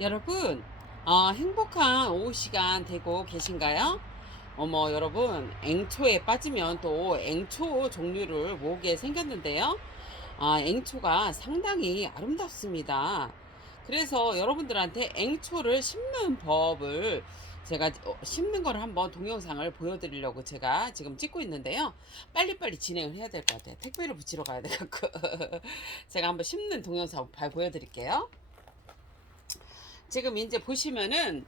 여러분, 행복한 오후 시간 되고 계신가요? 어머, 여러분, 앵초에 빠지면 또 앵초 종류를 모으게 생겼는데요. 앵초가 상당히 아름답습니다. 그래서 여러분들한테 앵초를 심는 법을 제가 심는 걸 한번 동영상을 보여드리려고 제가 지금 찍고 있는데요. 빨리빨리 진행을 해야 될 것 같아요. 택배를 붙이러 가야 돼갖고. 제가 한번 심는 동영상 보여드릴게요. 지금 이제 보시면은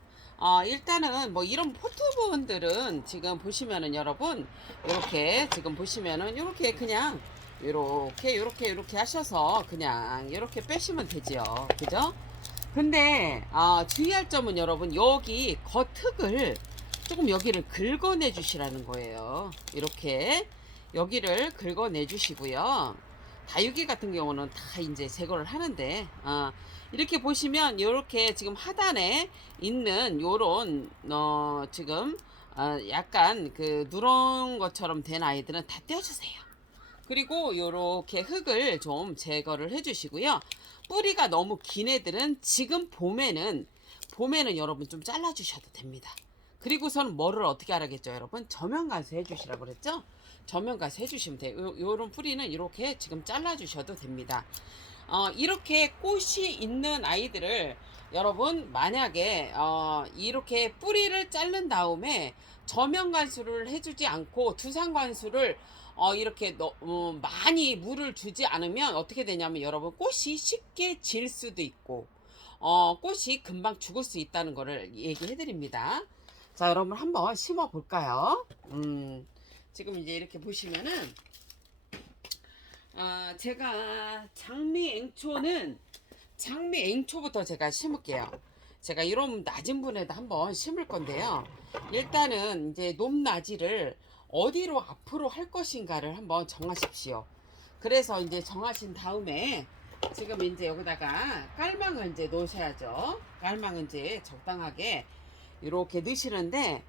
일단은 뭐 이런 포트분들은 지금 보시면은 여러분 이렇게 지금 보시면은 이렇게 그냥 이렇게 하셔서 그냥 이렇게 빼시면 되지요. 그죠? 근데 주의할 점은 여러분 여기 겉흙을 조금 여기를 긁어내 주시라는 거예요. 이렇게 여기를 긁어내 주시고요. 다육이 같은 경우는 다 이제 제거를 하는데 이렇게 보시면 이렇게 지금 하단에 있는 요런 지금 약간 그 누런 것처럼 된 아이들은 다 떼어주세요. 그리고 요렇게 흙을 좀 제거를 해주시고요. 뿌리가 너무 긴 애들은 지금 봄에는 여러분 좀 잘라주셔도 됩니다. 그리고서는 뭐를 어떻게 하라겠죠, 여러분? 저면가수 해주시라고 그랬죠? 저면가수 해주시면 돼요. 요런 뿌리는 이렇게 지금 잘라주셔도 됩니다. 이렇게 꽃이 있는 아이들을 여러분 만약에 이렇게 뿌리를 자른 다음에 저면관수를 해주지 않고 두상관수를 이렇게 많이 물을 주지 않으면 어떻게 되냐면 여러분 꽃이 쉽게 질 수도 있고 꽃이 금방 죽을 수 있다는 거를 얘기해 드립니다. 자, 여러분 한번 심어 볼까요? 지금 이제 이렇게 보시면은 제가 장미앵초부터 제가 심을게요. 제가 이런 낮은 분에다 한번 심을 건데요. 일단은 이제 높낮이를 어디로 앞으로 할 것인가를 한번 정하십시오. 그래서 이제 정하신 다음에 지금 이제 여기다가 깔망을 이제 놓으셔야죠. 깔망은 이제 적당하게 이렇게 넣으시는데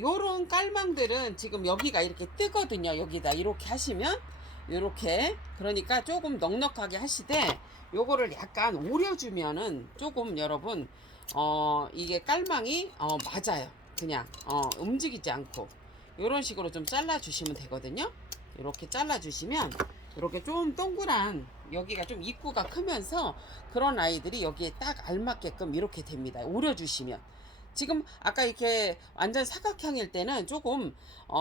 요런 깔망들은 지금 여기가 이렇게 뜨거든요. 여기다 이렇게 하시면 요렇게 그러니까 조금 넉넉하게 하시되 요거를 약간 오려주면은 조금 여러분 이게 깔망이 맞아요. 그냥 움직이지 않고 요런 식으로 좀 잘라 주시면 되거든요. 이렇게 잘라 주시면 이렇게 좀 동그란 여기가 좀 입구가 크면서 그런 아이들이 여기에 딱 알맞게끔 이렇게 됩니다. 오려 주시면 지금 아까 이렇게 완전 사각형일 때는 조금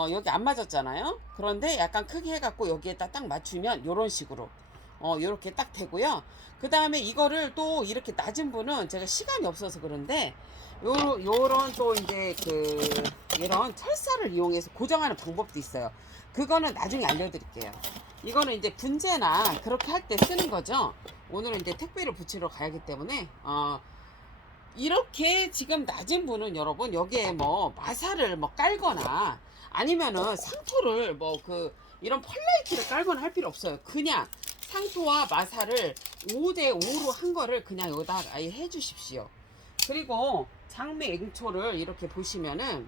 여기 안 맞았잖아요. 그런데 약간 크게 해갖고 여기에다 딱 맞추면 요런 식으로 요렇게 딱 되고요. 그 다음에 이거를 또 이렇게 낮은 분은 제가 시간이 없어서 그런데 요런 또 이제 이런 철사를 이용해서 고정하는 방법도 있어요. 그거는 나중에 알려드릴게요. 이거는 이제 분재나 그렇게 할 때 쓰는 거죠. 오늘은 이제 택배를 붙이러 가야기 때문에 이렇게 지금 낮은 분은 여러분 여기에 뭐 마사를 뭐 깔거나 아니면은 상토를 뭐 이런 펄라이트를 깔거나 할 필요 없어요. 그냥 상토와 마사를 5대5로 한 거를 그냥 여기다 아예 해 주십시오. 그리고 장미 앵초를 이렇게 보시면은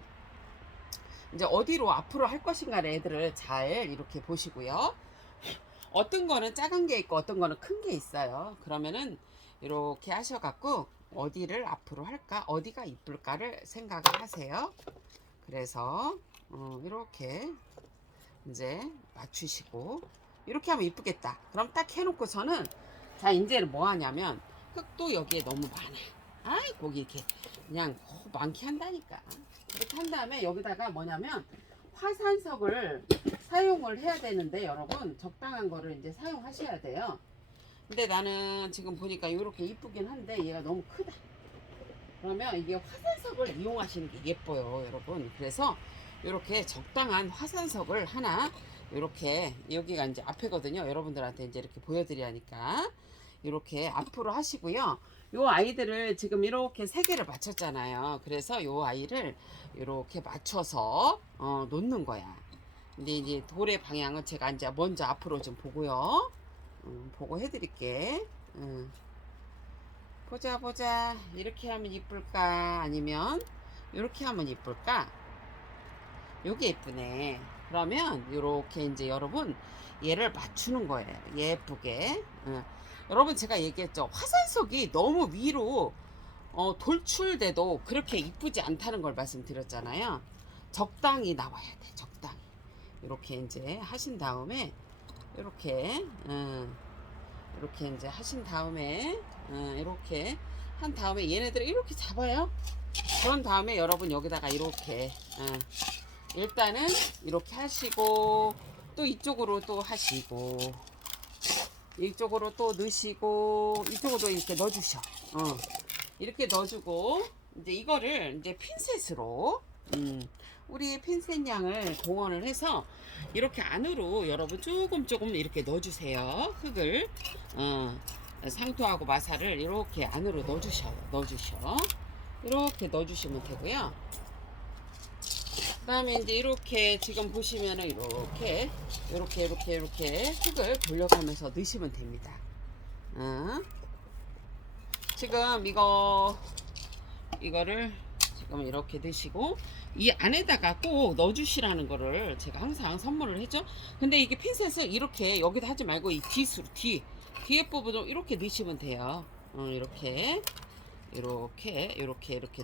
이제 어디로 앞으로 할 것인가 애들을 잘 이렇게 보시고요. 어떤 거는 작은 게 있고 어떤 거는 큰 게 있어요. 그러면은 이렇게 하셔갖고 어디를 앞으로 할까 어디가 이쁠까를 생각을 하세요. 그래서 이렇게 이제 맞추시고 이렇게 하면 이쁘겠다. 그럼 딱 해놓고서는 자 이제는 뭐 하냐면 흙도 여기에 너무 많아. 아이고 이렇게 그냥 많게 한다니까. 이렇게 한 다음에 여기다가 뭐냐면 화산석을 사용을 해야 되는데 여러분 적당한 거를 이제 사용하셔야 돼요. 근데 나는 지금 보니까 이렇게 이쁘긴 한데 얘가 너무 크다. 그러면 이게 화산석을 이용하시는 게 예뻐요, 여러분. 그래서 이렇게 적당한 화산석을 하나 이렇게 여기가 이제 앞에거든요. 여러분들한테 이제 이렇게 보여드리니까 이렇게 앞으로 하시고요. 요 아이들을 지금 이렇게 세 개를 맞췄잖아요. 그래서 요 아이를 이렇게 맞춰서 놓는 거야. 근데 이제 돌의 방향은 제가 이제 먼저 앞으로 좀 보고요. 보고 해드릴게. 보자 보자. 이렇게 하면 이쁠까? 아니면 이렇게 하면 이쁠까? 요게 예쁘네. 그러면 요렇게 이제 여러분 얘를 맞추는 거예요. 예쁘게. 여러분 제가 얘기했죠. 화산석이 너무 위로 돌출돼도 그렇게 이쁘지 않다는 걸 말씀드렸잖아요. 적당히 나와야 돼. 적당히. 이렇게 이제 하신 다음에 이렇게 이렇게 이제 하신 다음에 이렇게 한 다음에 얘네들을 이렇게 잡아요. 그런 다음에 여러분 여기다가 이렇게 일단은 이렇게 하시고 또 이쪽으로 또 하시고 이쪽으로 또 넣으시고 이쪽으로 이렇게 넣어주셔. 이렇게 넣어주고 이제 이거를 이제 핀셋으로 우리 핀셋 양을 동원을 해서 이렇게 안으로 여러분 조금 이렇게 넣어주세요. 흙을 상토하고 마사를 이렇게 안으로 넣어주셔. 이렇게 넣어주시면 되고요. 그 다음에 이제 이렇게 지금 보시면은 이렇게 흙을 돌려가면서 넣으시면 됩니다. 지금 이거를 지금 이렇게 넣으시고 이 안에다가 꼭 넣어주시라는 거를 제가 항상 선물을 했죠. 근데 이게 핀셋을 이렇게 여기다 하지 말고 이 뒤에 부분을 이렇게 넣으시면 돼요. 이렇게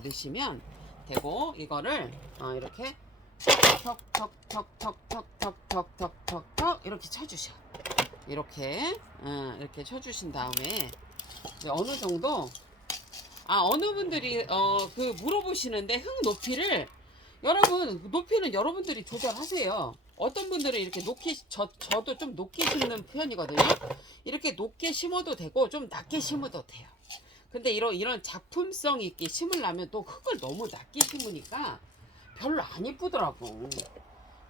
넣으시면 되고 이거를 이렇게 턱 이렇게 쳐주셔. 이렇게 쳐주신 다음에 어느 정도 어느 분들이 그 물어보시는데 흙 높이를 높이는 여러분들이 조절하세요. 어떤 분들은 이렇게 높게 저도 좀 높게 심는 편이거든요. 이렇게 높게 심어도 되고 좀 낮게 심어도 돼요. 근데 이런 작품성 있게 심으려면 또 흙을 너무 낮게 심으니까 별로 안 이쁘더라고.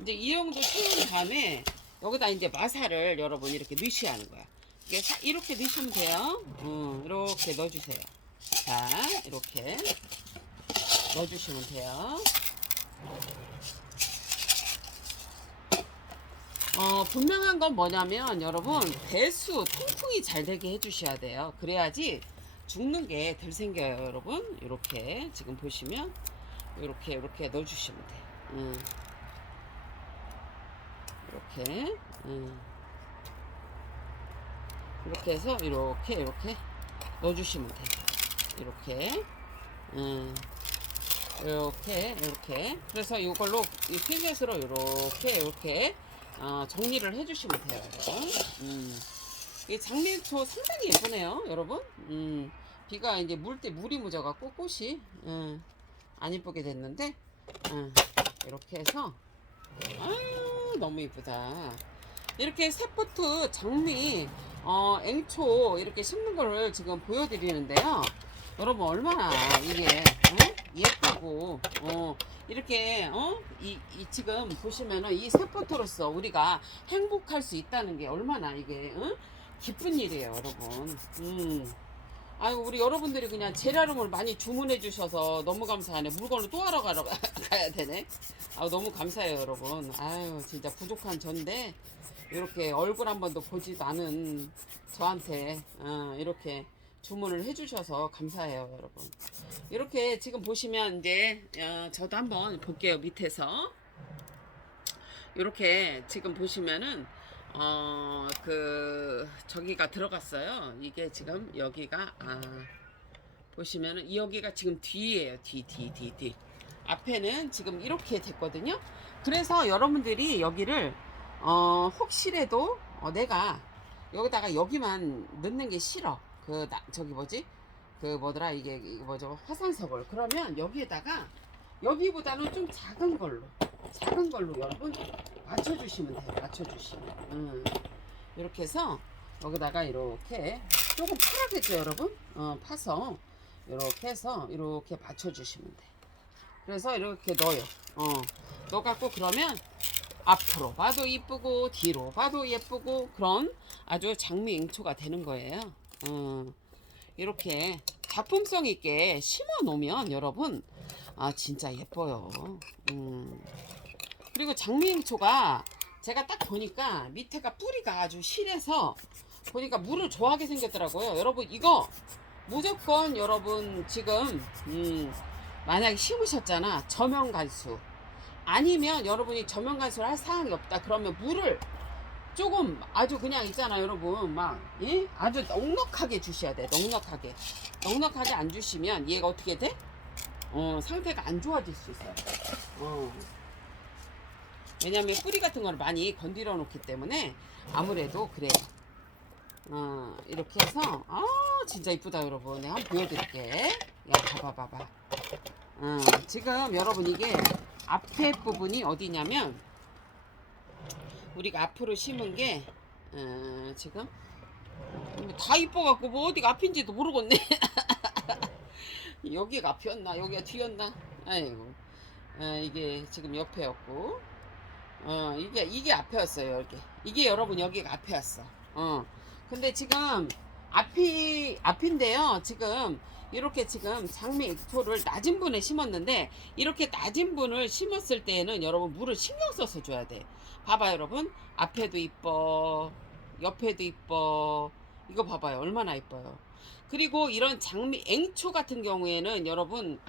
이제 이 정도 채운 다음에 여기다 이제 마사를 여러분 이렇게 넣으셔야 하는 거야. 이렇게 넣으시면 돼요. 이렇게 넣어주세요. 자, 이렇게 넣어주시면 돼요. 분명한 건 뭐냐면 여러분 배수 통풍이 잘 되게 해주셔야 돼요. 그래야지 죽는 게 덜 생겨요. 여러분 이렇게 지금 보시면 이렇게 넣어주시면 돼요. 이렇게 해서 이렇게 넣어주시면 돼요. 이렇게 그래서 이걸로 이 핀셋으로 이렇게 정리를 해주시면 돼요. 여러분. 이 장미초 상당히 예쁘네요. 여러분. 비가 이제 물 때 물이 묻어갖고 꽃이 안 이쁘게 됐는데 이렇게 해서 아유 너무 이쁘다. 이렇게 세포트 장미 앵초 이렇게 심는 거를 지금 보여드리는데요. 여러분 얼마나 이게 예쁘고 이렇게 지금 보시면은 이 세포트로서 우리가 행복할 수 있다는 게 얼마나 이게 기쁜 일이에요, 여러분. 아유 우리 여러분들이 그냥 재활용을 많이 주문해 주셔서 너무 감사하네. 물건을 또 하러 가야 되네. 너무 감사해요, 여러분. 아유 진짜 부족한 전데 이렇게 얼굴 한 번도 보지도 않은 저한테 이렇게 주문을 해주셔서 감사해요, 여러분. 이렇게 지금 보시면 이제 저도 한번 볼게요. 밑에서 이렇게 지금 보시면은 저기가 들어갔어요. 이게 지금 여기가 보시면은 여기가 지금 뒤에요. 뒤 앞에는 지금 이렇게 됐거든요. 그래서 여러분들이 여기를 혹시라도 내가 여기다가 여기만 넣는 게 싫어. 저기 뭐지? 뭐더라 이게 뭐죠? 화산석을. 그러면 여기에다가 여기보다는 좀 작은 걸로 여러분 맞춰주시면 돼요. 맞춰주시면. 이렇게 해서 여기다가 이렇게 조금 파라겠죠, 여러분? 파서 이렇게 해서 이렇게 맞춰주시면 돼. 그래서 이렇게 넣어요. 넣어갖고 그러면 앞으로 봐도 이쁘고 뒤로 봐도 예쁘고 그런 아주 장미 앵초가 되는 거예요. 이렇게 작품성 있게 심어 놓으면 여러분 진짜 예뻐요. 그리고 장미 앵초가 제가 딱 보니까 밑에가 뿌리가 아주 실해서 보니까 물을 좋아하게 생겼더라고요. 여러분 이거 무조건 여러분 지금 만약에 심으셨잖아. 저명간수 아니면 여러분이 저명간수를 할 사항이 없다 그러면 물을 조금 아주 그냥 있잖아 여러분 막 예? 아주 넉넉하게 주셔야 돼. 넉넉하게 안 주시면 얘가 어떻게 돼? 상태가 안 좋아질 수 있어요. 왜냐면 뿌리 같은 걸 많이 건드려 놓기 때문에 아무래도 그래요. 이렇게 해서 진짜 이쁘다 여러분. 내가 한번 보여드릴게. 야 봐봐. 지금 여러분 이게 앞에 부분이 어디냐면 우리가 앞으로 심은 게 지금 다 이뻐갖고 뭐 어디가 앞인지도 모르겠네. 여기가 앞이었나 여기가 뒤였나. 아이고 이게 지금 옆에였고 이게 앞에였어요. 이게 여러분 여기가 앞에였어. 근데 지금 앞인데요. 지금 이렇게 지금 장미초를 낮은 분에 심었는데 이렇게 낮은 분을 심었을 때에는 여러분 물을 신경 써서 줘야 돼. 봐봐 여러분 앞에도 이뻐 옆에도 이뻐. 이거 봐봐요 얼마나 이뻐요. 그리고 이런 장미 앵초 같은 경우에는 여러분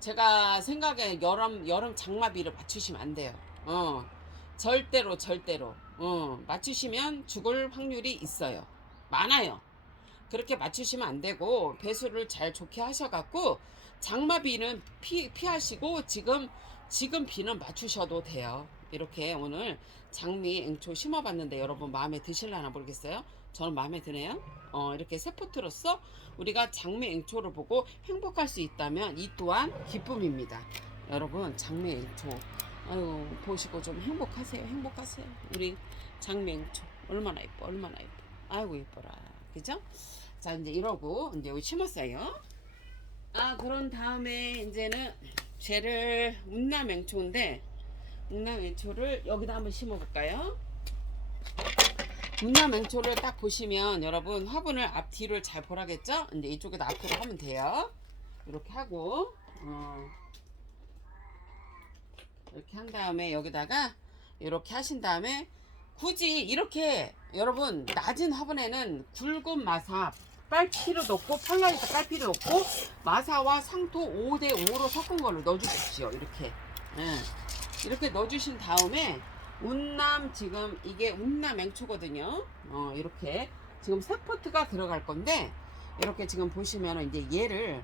제가 생각에 여름 장마비를 맞추시면 안 돼요. 절대로 맞추시면 죽을 확률이 있어요. 많아요. 그렇게 맞추시면 안 되고 배수를 잘 좋게 하셔갖고 장마비는 피하시고 지금 비는 맞추셔도 돼요. 이렇게 오늘 장미 앵초 심어봤는데 여러분 마음에 드실려나 모르겠어요. 저는 마음에 드네요. 이렇게 세포트로서 우리가 장미 앵초를 보고 행복할 수 있다면 이 또한 기쁨입니다. 여러분 장미 앵초 아유 보시고 좀 행복하세요. 우리 장미 앵초 얼마나 예뻐 아이고 예뻐라 그죠? 자 이제 이러고 이제 여기 심었어요. 그런 다음에 이제는 쟤를 운남앵초인데 운남앵초를 여기다 한번 심어볼까요? 운남앵초를 딱 보시면 여러분 화분을 앞뒤를 잘 보라겠죠? 이제 이쪽에다 앞으로 하면 돼요. 이렇게 하고 이렇게 한 다음에 여기다가 이렇게 하신 다음에 굳이 이렇게 여러분 낮은 화분에는 굵은 마사 빨 필요도 없고 팔라이트 깔 필요 없고 마사와 상토 5대5로 섞은 거를 넣어주십시오. 이렇게 넣어주신 다음에 운남 지금 이게 운남 앵초거든요. 이렇게 지금 세포트가 들어갈 건데 이렇게 지금 보시면은 이제 얘를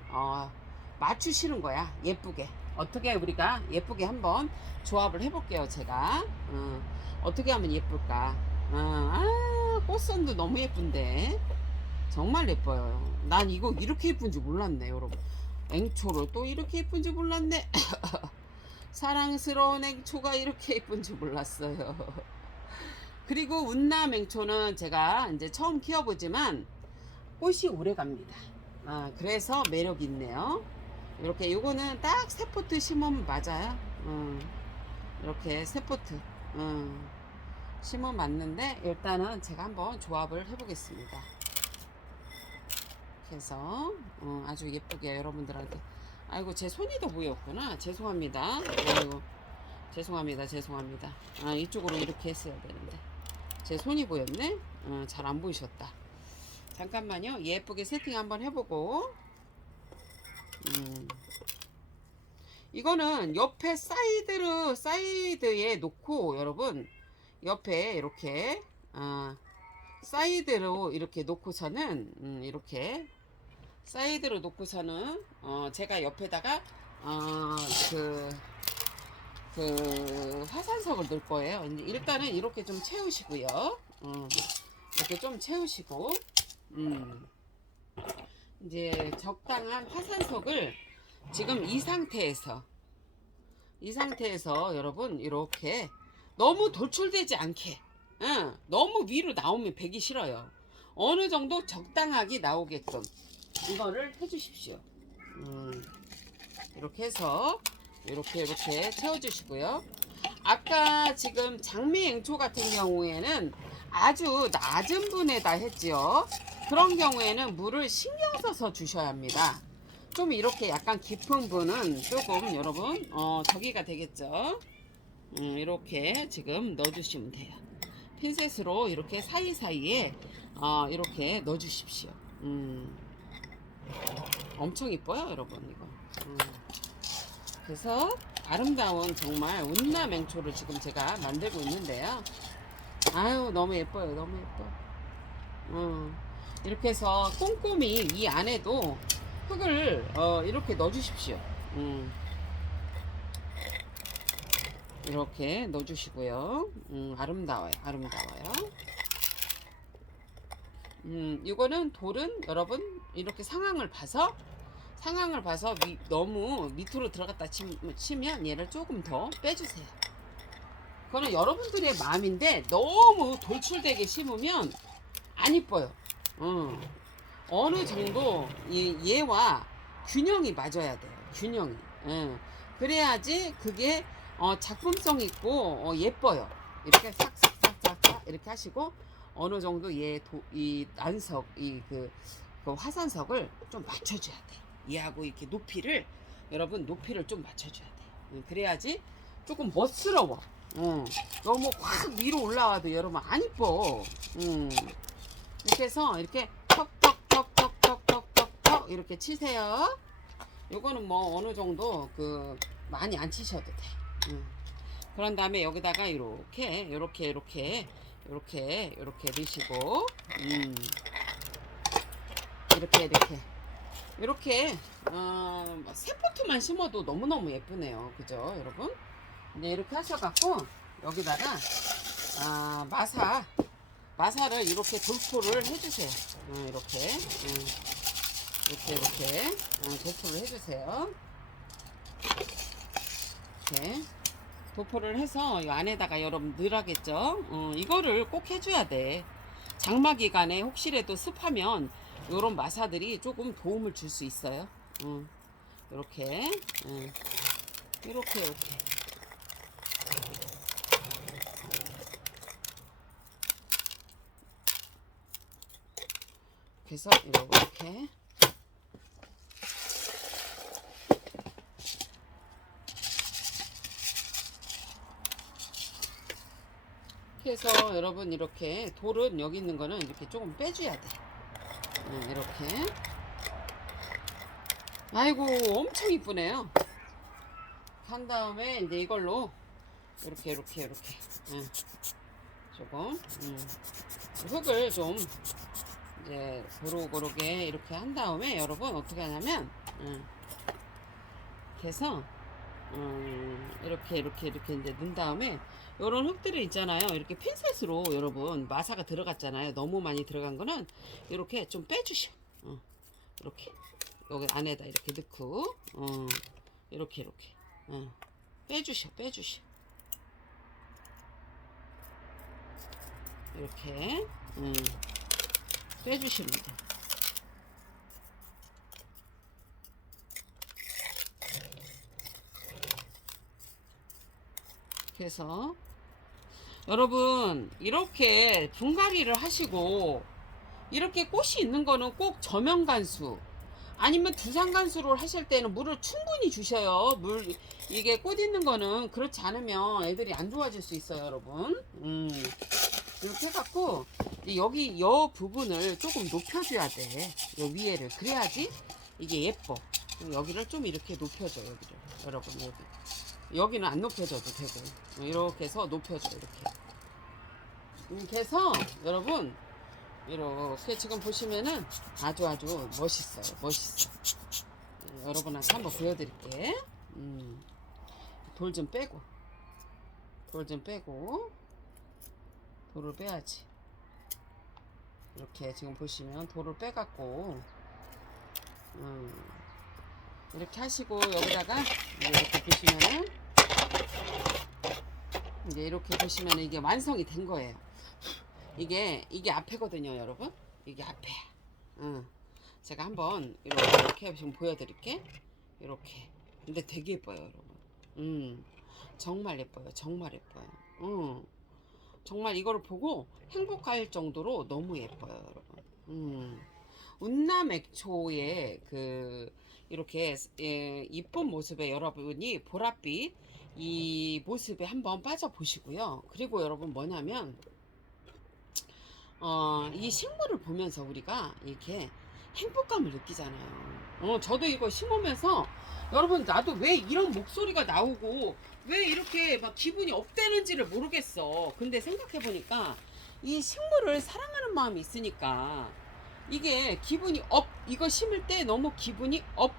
맞추시는 거야. 예쁘게 어떻게 우리가 예쁘게 한번 조합을 해볼게요. 제가 어떻게 하면 예쁠까. 꽃선도 너무 예쁜데 정말 예뻐요. 난 이거 이렇게 예쁜지 몰랐네 여러분. 앵초로 또 이렇게 예쁜지 몰랐네. 사랑스러운 앵초가 이렇게 예쁜지 몰랐어요. 그리고 운남 앵초는 제가 이제 처음 키워보지만 꽃이 오래 갑니다. 그래서 매력이 있네요. 이렇게 요거는 딱 세포트 심으면 맞아요. 이렇게 세포트 심어 맞는데 일단은 제가 한번 조합을 해보겠습니다. 그래서 아주 예쁘게 여러분들한테 아이고 제 손이 더 보였구나. 죄송합니다. 아이고 죄송합니다. 이쪽으로 이렇게 했어야 되는데 제 손이 보였네. 잘 안 보이셨다. 잠깐만요. 예쁘게 세팅 한번 해보고 이거는 옆에 사이드에 놓고 여러분 옆에 이렇게 사이드로 이렇게 놓고서는 이렇게 사이드로 놓고서는 제가 옆에다가 그 화산석을 넣을 거예요. 일단은 이렇게 좀 채우시고요. 이렇게 좀 채우시고 이제 적당한 화산석을 지금 이 상태에서 여러분 이렇게 너무 돌출되지 않게 너무 위로 나오면 배기 싫어요. 어느 정도 적당하게 나오게끔 이거를 해주십시오. 이렇게 해서 이렇게 채워주시고요. 아까 지금 장미앵초 같은 경우에는 아주 낮은 분에다 했지요. 그런 경우에는 물을 신경 써서 주셔야 합니다. 좀 이렇게 약간 깊은 분은 조금 여러분 저기가 되겠죠. 이렇게 지금 넣어주시면 돼요. 핀셋으로 이렇게 사이사이에 이렇게 넣어주십시오. 엄청 이뻐요 여러분 이거. 그래서 아름다운 정말 운남앵초를 지금 제가 만들고 있는데요. 아유, 너무 예뻐요. 너무 예뻐. 이렇게 해서 꼼꼼히 이 안에도 흙을 이렇게 넣어주십시오. 이렇게 넣어주시고요. 아름다워요. 아름다워요. 이거는 돌은 여러분 이렇게 상황을 봐서 너무 밑으로 들어갔다 치면 얘를 조금 더 빼주세요. 그거는 여러분들의 마음인데 너무 돌출되게 심으면 안 이뻐요. 어느 정도 얘와 균형이 맞아야 돼요. 균형이. 그래야지 그게 작품성 있고 예뻐요. 이렇게 싹싹싹싹 이렇게 하시고 어느 정도 이 난석 그 화산석을 좀 맞춰줘야 돼. 얘하고 이렇게 여러분 높이를 좀 맞춰줘야 돼. 그래야지 조금 멋스러워. 너무 확 위로 올라와도 여러분 안 이뻐. 이렇게 해서 이렇게 턱턱턱턱턱턱턱턱 이렇게 치세요. 요거는 뭐 어느 정도 많이 안 치셔도 돼. 그런 다음에 여기다가 이렇게 넣으시고 이렇게 세포트만 심어도 너무너무 예쁘네요. 그죠 여러분? 이제 이렇게 하셔갖고 여기다가 마사를 이렇게 돌포를 해주세요. 이렇게 돌포를 해주세요. 이렇게 도포를 해서 이 안에다가 여러분 넣으라겠죠. 이거를 꼭 해줘야 돼. 장마 기간에 혹시라도 습하면 요런 마사들이 조금 도움을 줄 수 있어요. 이렇게 이렇게 그래서 이렇게 해서 여러분 이렇게 돌은 여기 있는 거는 이렇게 조금 빼줘야 돼. 이렇게. 아이고 엄청 이쁘네요. 한 다음에 이제 이걸로 이렇게 조금 흙을 좀 이제 고루고루게 이렇게 한 다음에 여러분 어떻게 하냐면 이렇게 해서 이렇게 이제 넣은 다음에 요런 흙들이 있잖아요. 이렇게 핀셋으로 여러분 마사가 들어갔잖아요. 너무 많이 들어간 거는 이렇게 좀 빼주셔. 이렇게 여기 안에다 이렇게 넣고 이렇게 빼주셔 이렇게 빼주시면 돼. 그래서 여러분 이렇게 분갈이를 하시고 이렇게 꽃이 있는 거는 꼭 저면간수 아니면 두상간수를 하실 때는 물을 충분히 주셔요. 이게 꽃 있는 거는 그렇지 않으면 애들이 안 좋아질 수 있어요 여러분. 이렇게 해갖고 여기 여 부분을 조금 높여줘야 돼. 요 위에를 그래야지 이게 예뻐. 여기를 좀 이렇게 높여줘. 여기를 여러분 여기는 안 높여줘도 되고 이렇게 해서 높여줘. 이렇게 해서 여러분 이렇게 지금 보시면은 아주 멋있어요. 여러분한테 한번 보여드릴게. 돌 좀 빼고 돌을 빼야지. 이렇게 지금 보시면 돌을 빼갖고 이렇게 하시고 여기다가 이렇게 보시면은 이렇게 보시면은 이게 완성이 된 거예요. 이게 앞에거든요 여러분. 이게 앞에야. 제가 한번 이렇게 지금 보여드릴게. 이렇게 근데 되게 예뻐요 여러분. 정말 예뻐요. 정말 이거를 보고 행복할 정도로 너무 예뻐요 여러분. 운남액초의 이렇게 이쁜 모습에 여러분이 보랏빛 이 모습에 한번 빠져 보시고요. 그리고 여러분 뭐냐면 이 식물을 보면서 우리가 이렇게 행복감을 느끼잖아요. 저도 이거 심으면서 여러분 나도 왜 이런 목소리가 나오고 왜 이렇게 막 기분이 업되는지를 모르겠어. 근데 생각해 보니까 이 식물을 사랑하는 마음이 있으니까 이게 기분이 업 이거 심을 때 너무 기분이 업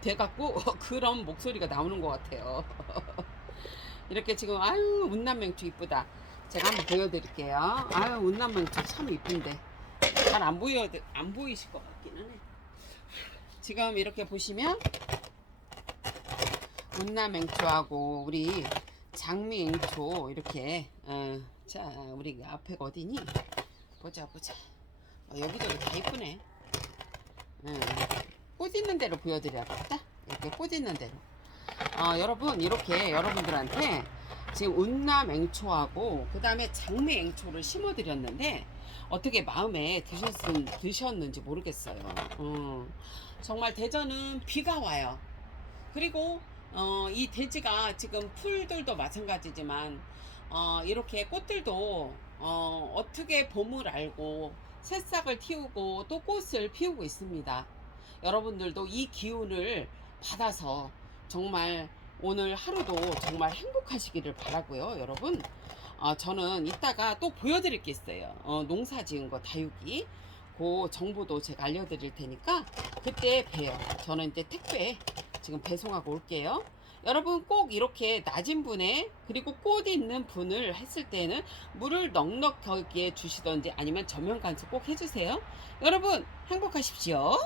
돼갖고 그런 목소리가 나오는 것 같아요. 이렇게 지금 아유 운남맹초 이쁘다. 제가 한번 보여드릴게요. 아유 운남맹초 참 이쁜데 잘 안 보이실 것 같기는 해. 지금 이렇게 보시면 운남맹초하고 우리 장미앵초 이렇게 자 우리 앞에가 어디니? 보자 여기저기 다 이쁘네. 꽃 있는 대로 보여드려야겠다. 이렇게 꽃 있는 대로. 여러분 이렇게 여러분들한테 지금 운남앵초하고 그 다음에 장미앵초를 심어드렸는데 어떻게 마음에 드셨는지 모르겠어요. 정말 대전은 비가 와요. 그리고 이 대지가 지금 풀들도 마찬가지지만 이렇게 꽃들도 어떻게 봄을 알고 새싹을 틔우고 또 꽃을 피우고 있습니다. 여러분들도 이 기운을 받아서 정말 오늘 하루도 정말 행복하시기를 바라고요. 여러분 저는 이따가 또 보여드릴 게 있어요. 농사 지은 거 다육이 그 정보도 제가 알려드릴 테니까 그때 봬요. 저는 이제 택배 지금 배송하고 올게요. 여러분 꼭 이렇게 낮은 분에 그리고 꽃 있는 분을 했을 때는 물을 넉넉하게 주시던지 아니면 저면 간수 꼭 해주세요. 여러분 행복하십시오.